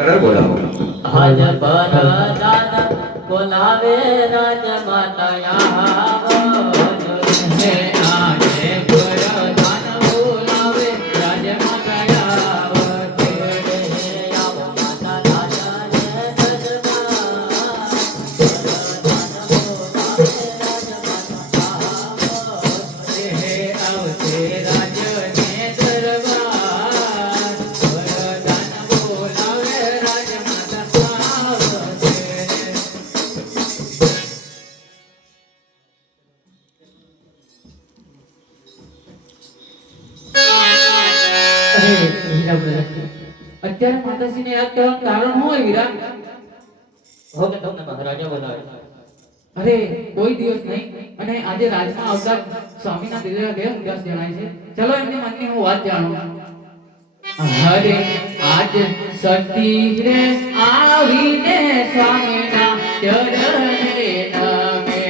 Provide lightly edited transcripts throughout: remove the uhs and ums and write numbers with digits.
બોલાવો. આજ પરદાન બોલાવે રાજમાતા આવો હે આજે પરદાન બોલાવે રાજમાતા આવો હે આવો માતા રાજાને દરબાર હે આવશે રાજને દરબાર પરદાન બોલાવે રાજમાતા આવશે. અરે હીરા બોલે અત્યારે માતાજીને યાદ કરવાનું કારણ શું હોય હીરા? હવે તમને મહારાજા બોલાવે. અરે કોઈ દિવસ નહીં અને આજે રાજમાં આવતા સ્વામીના દિલના બે ઉદાસ જણાય છે. ચલો એમની મનની હું વાત જાણું. અરે આજ સતી રે આવીને સ્વામીના ચરણે નમે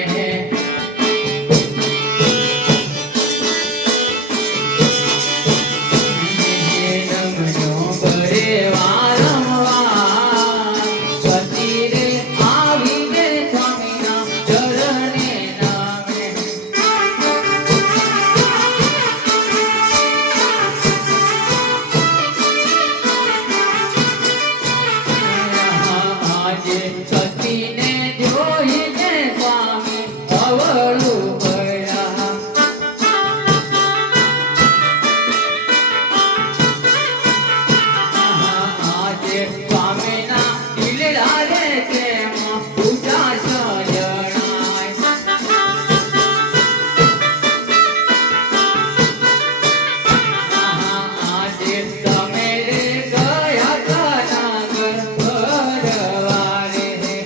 નમનો બરે વારંવાર સતી રે આવીને સ્વામીના ચરણે નમે આજે સતીને જોઈને સ્વામી અવળું ભર્યા. આજે સ્વામીના દિલડા રે કેમ ઉદાસ જણાય. આજે તમે રે ગયા કાના ઘર ભરવારે હે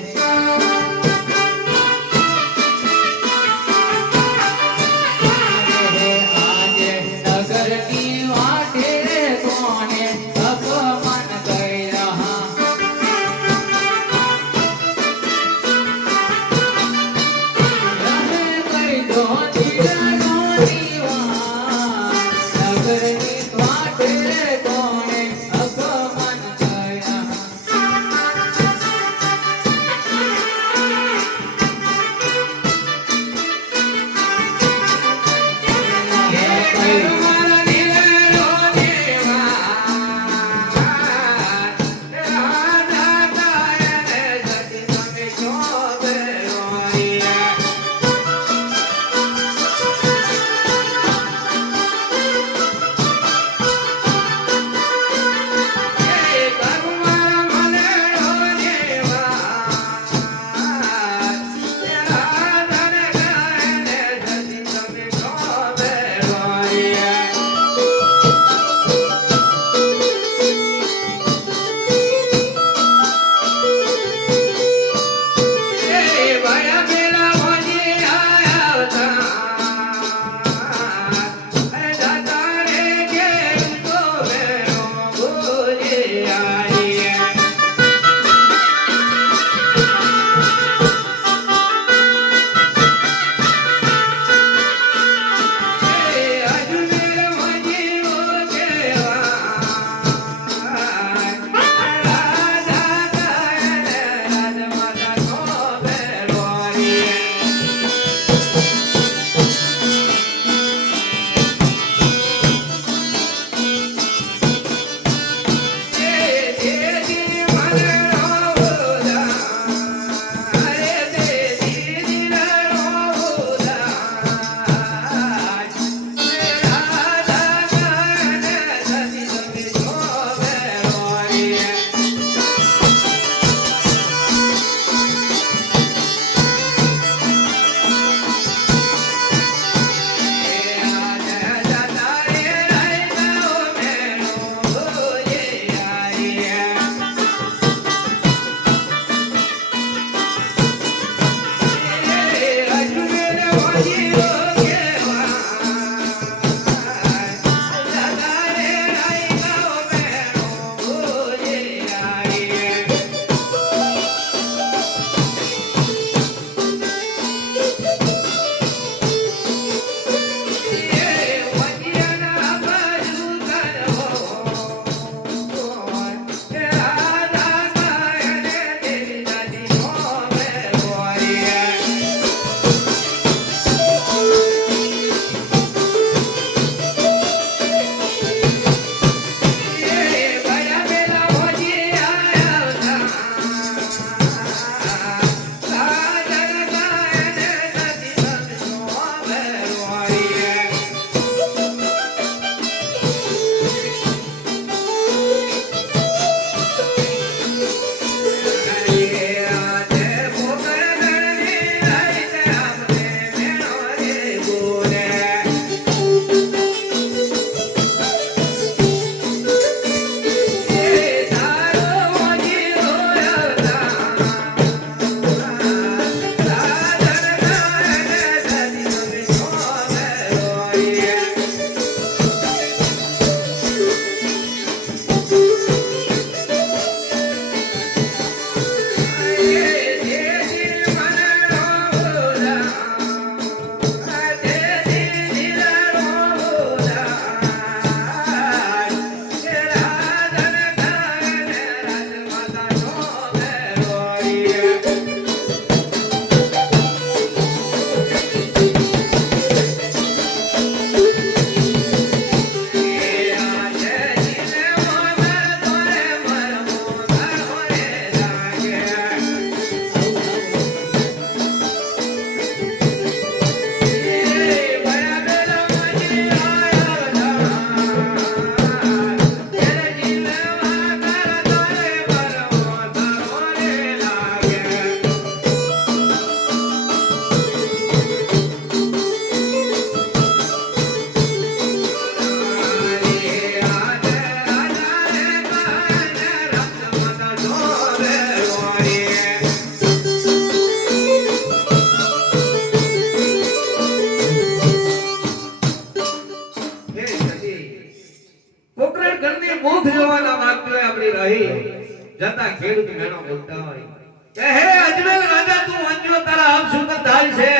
આપ સુગંધ થાય છે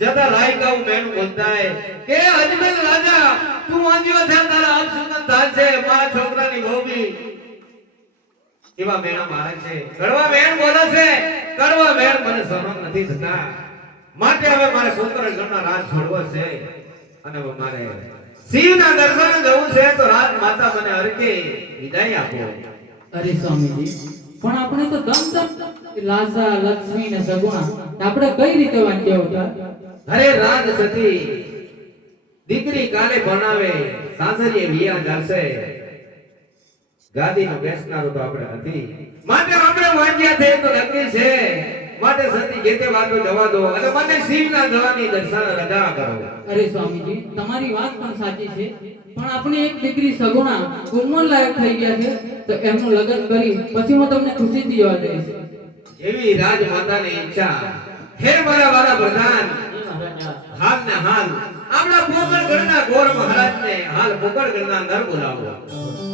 જતા રાયકાઉ મેણ બોલતાય કે અજમેર રાજા તું આંજ્યો છે તારા આપ સુગંધ થાય છે મારા છોકરાની ગોબી એવા મેણા મારે છે કડવા મેણ બોલે છે કડવા મેણ મને સહન નથી થતા માટે હવે મારે કોકરણગઢના રાજ છોડવો છે અને હવે મારે શિવના દર્શને જવું છે તો રાજ માતા મને હરકે વિદાય આપો અરે સ્વામીજી પણ આપણે તો દમ લાસા લક્ષ્મી ને સગુણા આપણે કઈ રીતે વાંચ્યા હતા અરે રાજ સતી દીકરી કાલે ભણાવે સાસરીએ વિયા જાશે ગાદીનો બેસનારો તો આપણે નથી માટે આપણે વાંચ્યા છે તો નક્કી છે માટે સતી જેતે વાતો જવા દો અને મને શિવના જવાની દર્શન રજા કરો અરે સ્વામીજી તમારી વાત પણ સાચી છે પણ આપણી એક દીકરી સગુણા ઉંમર લાયક થઈ ગયા છે તો એમનું લગ્ન કરી પછી હું તમને ખુશીથી જવા દઈશ એવી રાજ માતાની ઈચ્છા હે મારા વાલા પ્રધાન હાલ ને હાલ આપણા પોકળગઢના ગોર મહારાજને હાલ પોકળગઢના નર બોલાવો